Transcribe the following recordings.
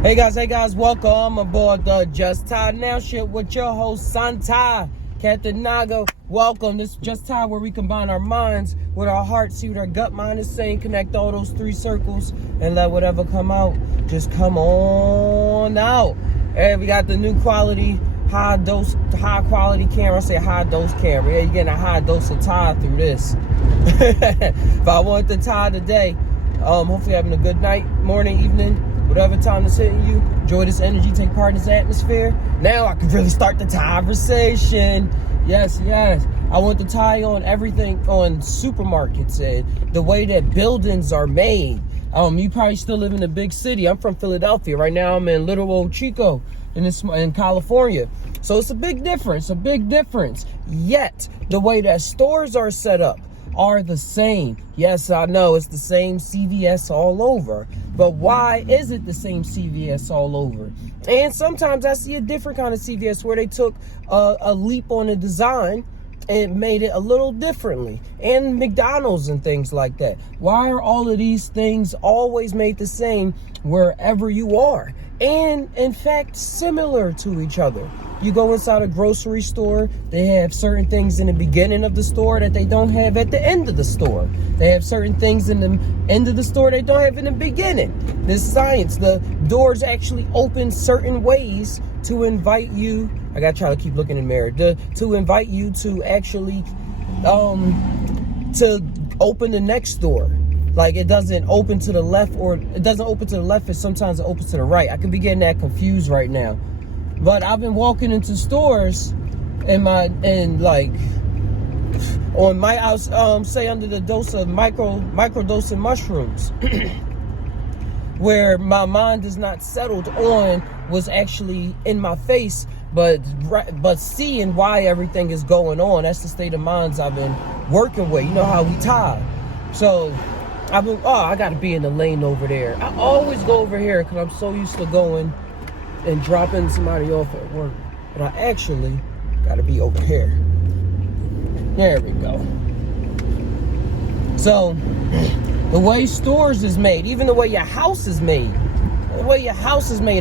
Hey guys, welcome aboard the Just Tie Now shit with your host SaunTai, Captain Naga. Welcome. This is Just Tie, where we combine our minds with our hearts, see what our gut mind is saying, connect all those three circles, and let whatever come out just come on out. And we got the new quality, high quality camera. I say high dose camera. Yeah, you're getting a high dose of tie through this. If I want the tie today, hopefully having a good night, morning, evening, whatever time it's hitting you. Enjoy this energy, take part in this atmosphere. Now I can really start the conversation. Yes. I want to tie on everything on supermarkets and the way that buildings are made. You probably still live in a big city. I'm from Philadelphia. Right now I'm in Little Old Chico in California. So it's a big difference. Yet the way that stores are set up are the same. Yes, I know it's the same CVS all over, but why is it the same CVS all over? And sometimes I see a different kind of CVS where they took a leap on the design and made it a little differently, and McDonald's and things like that. Why are all of these things always made the same wherever you are, and in fact similar to each other? You go inside a grocery store, they have certain things in the beginning of the store that they don't have at the end of the store. They have certain things in the end of the store they don't have in the beginning. This science, the doors actually open certain ways to invite you. I gotta try to keep looking in the mirror. To invite you to actually to open the next door. Like it doesn't open to the left, or it doesn't open to the left, and sometimes it opens to the right. I could be getting that confused right now. But I've been walking into stores on my house, say under the dose of microdosing mushrooms, where my mind is not settled on what's actually in my face, but seeing why everything is going on. That's the state of minds I've been working with. You know how we tie. So I gotta be in the lane over there. I always go over here because I'm so used to going and dropping somebody off at work, but I actually gotta be over here. There we go. So the way stores is made, even the way your house is made,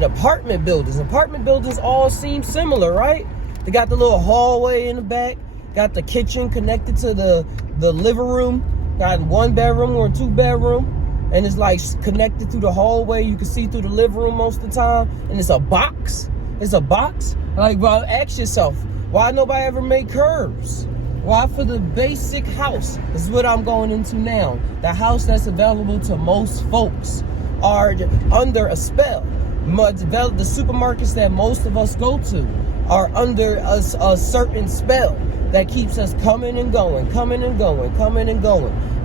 apartment buildings all seem similar, right? They got the little hallway in the back, got the kitchen connected to the living room, got 1 bedroom or 2 bedroom, and it's like connected through the hallway. You can see through the living room most of the time, and it's a box. Like, bro, ask yourself, why nobody ever made curves? Why for the basic house? This is what I'm going into now. The house that's available to most folks are under a spell. The supermarkets that most of us go to are under a certain spell that keeps us coming and going,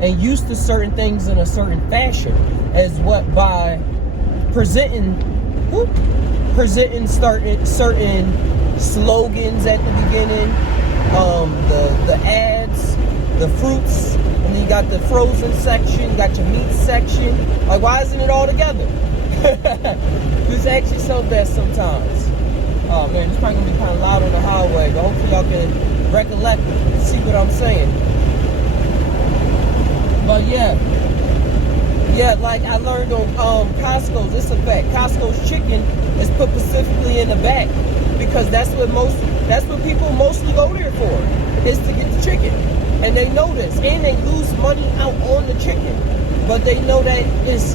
and used to certain things in a certain fashion, as what by presenting certain slogans at the beginning, the ads, the fruits, and then you got the frozen section, you got your meat section. Like, why isn't it all together? Just ask yourself that sometimes. Oh man, it's probably gonna be kind of loud on the highway, but hopefully y'all can recollect and see what I'm saying. But yeah, like I learned on Costco's, it's a fact. Costco's chicken is put specifically in the back because that's what people mostly go there for, is to get the chicken. And they know this, and they lose money out on the chicken, but they know that it's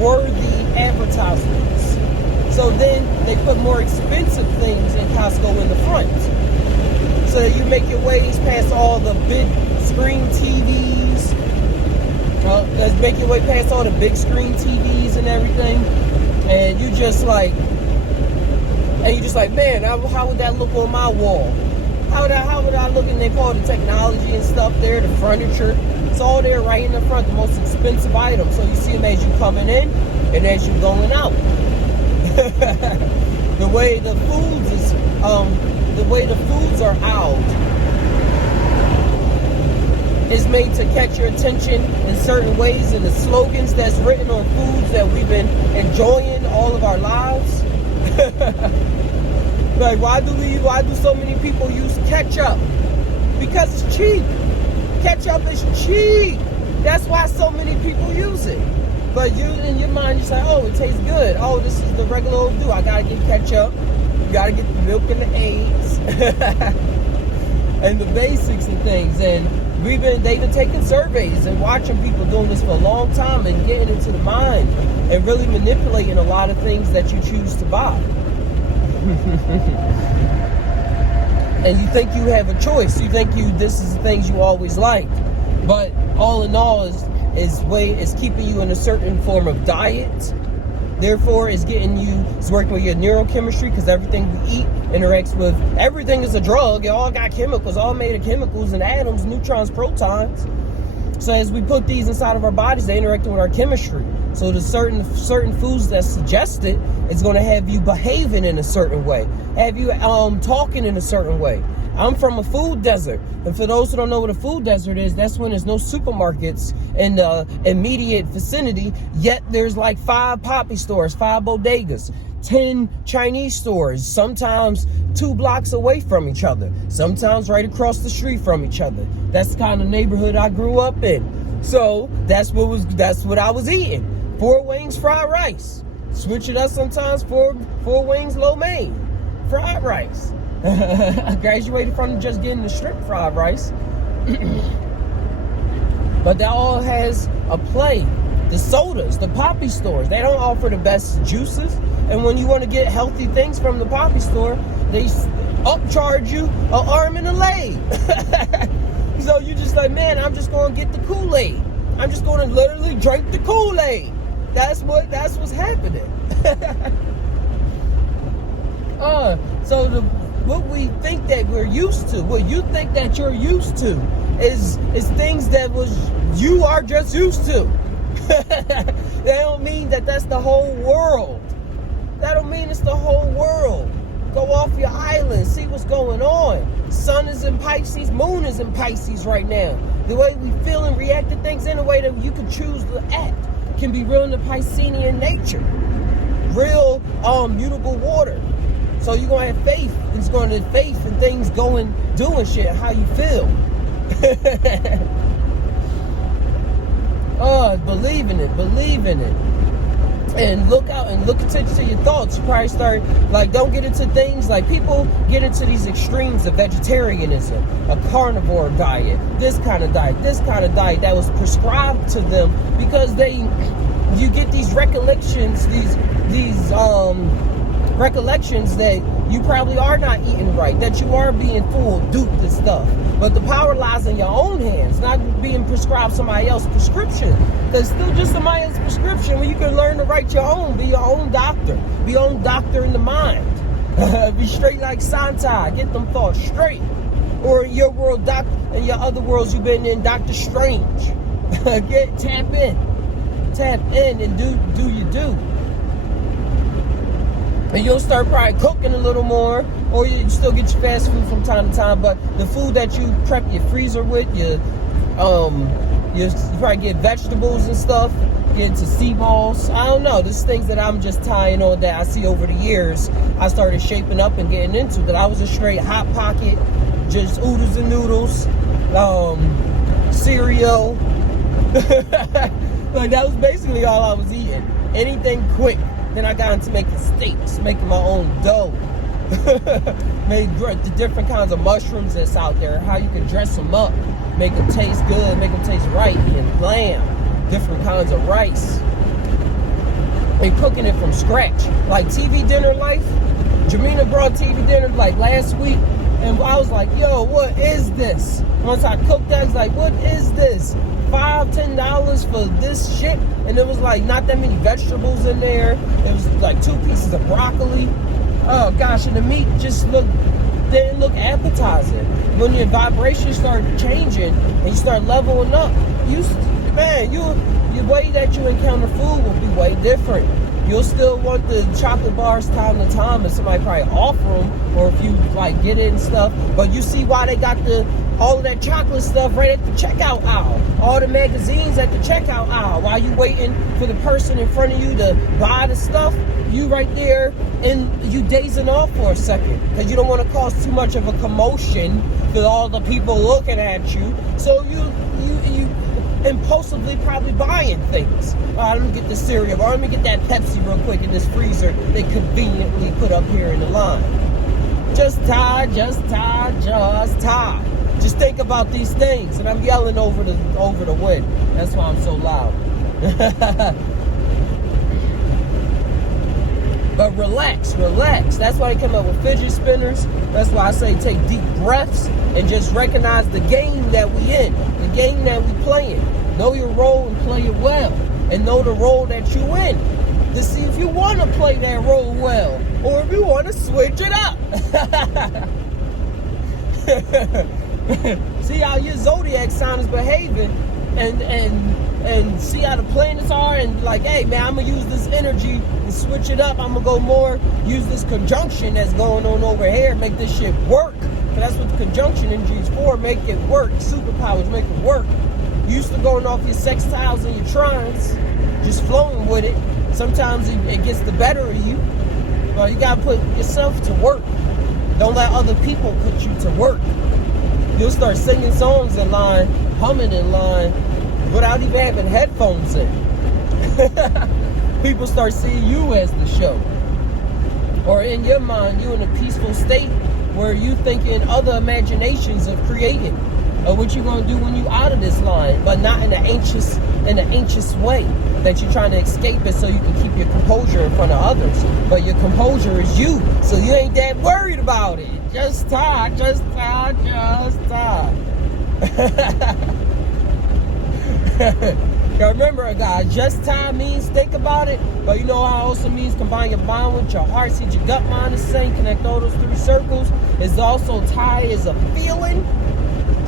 worthy advertisements. So then they put more expensive things in Costco in the front, so that you make your ways past all the big screen TVs. Let's make your way past all the big screen TVs and everything, and you just like, man, how would that look on my wall? How would I look? And they call the technology and stuff there, the furniture. It's all there right in the front, the most expensive items. So you see them as you coming in and as you going out. The way the foods are out is made to catch your attention in certain ways, and the slogans that's written on foods that we've been enjoying all of our lives. Like, why do so many people use ketchup? Because it's cheap. Ketchup is cheap. That's why so many people use it. But you, in your mind, you say, oh, it tastes good. Oh, this is the regular old do. I gotta get ketchup. You gotta get the milk and the eggs. And the basics and things. And they've been taking surveys and watching people doing this for a long time and getting into the mind and really manipulating a lot of things that you choose to buy. And you think you have a choice. You think this is the things you always liked. But all in all is keeping you in a certain form of diet. Therefore, it's working with your neurochemistry, because everything we eat interacts with, everything is a drug. It all got chemicals, all made of chemicals and atoms, neutrons, protons. So as we put these inside of our bodies, they interact with our chemistry. So the certain foods that's suggested is going to have you behaving in a certain way, have you talking in a certain way. I'm from a food desert, and for those who don't know what a food desert is, that's when there's no supermarkets in the immediate vicinity, yet there's like 5 poppy stores, 5 bodegas, 10 Chinese stores, sometimes 2 blocks away from each other, sometimes right across the street from each other. That's the kind of neighborhood I grew up in. So that's what I was eating. 4 wings, fried rice. Switch it up sometimes, 4 wings, lo mein, fried rice. I graduated from just getting the strip fried rice. But that all has a play. The sodas, the poppy stores, they don't offer the best juices. And when you want to get healthy things from the poppy store, they upcharge you an arm and a leg. So you just like, man, I'm just going to get the Kool-Aid. I'm just going to literally drink the Kool-Aid. That's what's happening. So what we think that we're used to, what you think that you're used to, is things that you are just used to. That don't mean that that's the whole world. That don't mean it's the whole world. Go off your island, see what's going on. Sun is in Pisces, moon is in Pisces right now. The way we feel and react to things in a way that you can choose to act can be real in the Piscean nature. Real mutable water. So you're going to have faith. It's going to have faith in things doing shit, how you feel. Believe in it. And look out and look into your thoughts. You probably start, don't get into things like people get into these extremes of vegetarianism, a carnivore diet, this kind of diet that was prescribed to them because you get these recollections, these recollections that you probably are not eating right, that you are being fooled, duped and stuff. But the power lies in your own hands, not being prescribed somebody else's prescription. There's still just somebody else's prescription where you can learn to write your own, be your own doctor. Be your own doctor in the mind. Be straight like SaunTai, get them thoughts straight. Or in your world, in your other worlds you've been in, Doctor Strange. Tap in and do you do. And you'll start probably cooking a little more, or you still get your fast food from time to time, but the food that you prep your freezer with, you probably get vegetables and stuff, get into sea balls. I don't know, there's things that I'm just tying on that I see over the years I started shaping up and getting into, that I was a straight Hot Pocket, just oodles and noodles, cereal. That was basically all I was eating. Anything quick. Then I got into making steaks, making my own dough. Made the different kinds of mushrooms that's out there, how you can dress them up, make them taste good, make them taste right, and lamb, different kinds of rice. And cooking it from scratch. Like TV dinner life. Jamina brought TV dinner last week, and I was like, yo, what is this? Once I cooked that, I was like, what is this? $5-10 for this shit, and there was not that many vegetables in there. It was 2 pieces of broccoli. Oh gosh, and the meat just didn't look appetizing. When your vibrations start changing and you start leveling up, the way that you encounter food will be way different. You'll still want the chocolate bars time to time, and somebody probably offer them, or if you get it and stuff. But you see why they got all of that chocolate stuff right at the checkout aisle. All the magazines at the checkout aisle. While you waiting for the person in front of you to buy the stuff, you right there and you dazing off for a second. Because you don't want to cause too much of a commotion for all the people looking at you. So you impulsively probably buying things. Let me get this cereal, or let me get that Pepsi real quick in this freezer they conveniently put up here in the line. Just tie, just tie, just tie. Just think about these things. And I'm yelling over the wind. That's why I'm so loud. But relax. That's why they come up with fidget spinners. That's why I say take deep breaths and just recognize the game that we in, the game that we playing. Know your role and play it well. And know the role that you in, to see if you want to play that role well, or if you want to switch it up. See how your zodiac sign is behaving, and see how the planets are, and like, hey man, I'm gonna use this energy and switch it up. I'm gonna go more, use this conjunction that's going on over here, make this shit work. And that's what the conjunction energy is for, make it work. Superpowers, make it work. You used to going off your sextiles and your trines, just flowing with it. Sometimes it gets the better of you. But you gotta put yourself to work. Don't let other people put you to work. You'll start singing songs in line, humming in line, without even having headphones in. People start seeing you as the show. Or in your mind, you in a peaceful state where you thinking other imaginations of creating, or what you gonna do when you out of this line, but not in an anxious way that you're trying to escape it so you can keep your composure in front of others. But your composure is you, so you ain't that worried about it. Just tie, just tie, just tie. Now remember, guys, just tie means think about it, but you know how it also means combine your mind with your heart, see your gut, mind is saying, connect all those three circles. It's also tie is a feeling.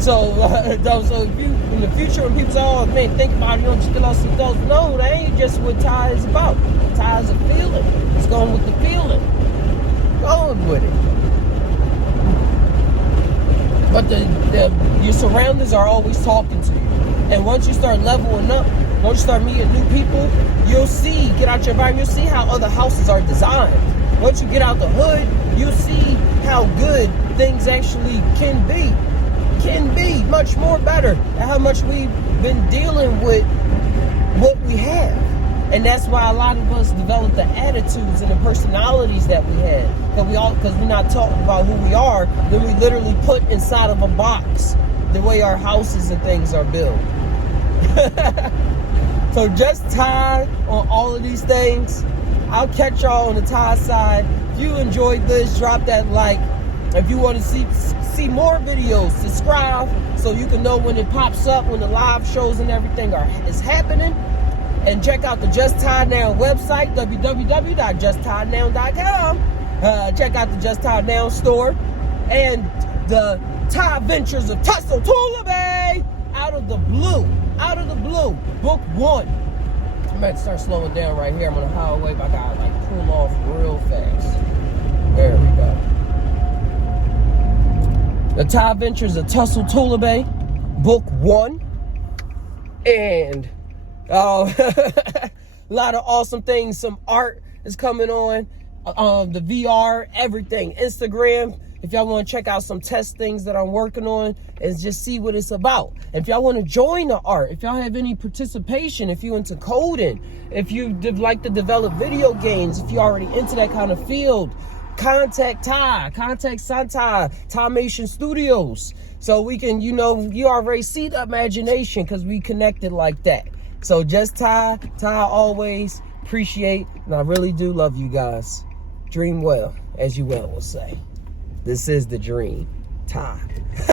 So, so if you, in the future, when people say, oh man, think about it, you don't just get lost in those. No, that ain't just what tie is about. Tie is a feeling. It's going with the feeling. Going with it. But your surroundings are always talking to you. And once you start leveling up, once you start meeting new people, you'll see, get out your environment, you'll see how other houses are designed. Once you get out the hood, you'll see how good things actually can be much more better, and how much we've been dealing with what we have. And that's why a lot of us develop the attitudes and the personalities that we have, because we're not talking about who we are, then we literally put inside of a box the way our houses and things are built. So just tie on all of these things. I'll catch y'all on the tie side. If you enjoyed this, drop that like. If you want to see more videos, subscribe so you can know when it pops up, when the live shows and everything is happening. And check out the Just Tie Now website, www.justtinow.com. Check out the Just Tie Now store and the Tie Ventures of Tussle Tula Bay. Out of the blue, book 1. I'm about to start slowing down right here. I'm on the highway, but I gotta like pull off real fast. There we go. The Tie Ventures of Tussle Tula Bay, book 1. And a lot of awesome things. Some art is coming on. The VR, everything. Instagram. If y'all want to check out some test things that I'm working on and just see what it's about. If y'all want to join the art, if y'all have any participation, if you're into coding, if you like to develop video games, if you're already into that kind of field, contact SaunTai, Taimation Studios. So we can, you already see the imagination because we connected like that. So just tie always. Appreciate, and I really do love you guys. Dream well, as you well will say. This is the dream. Tie.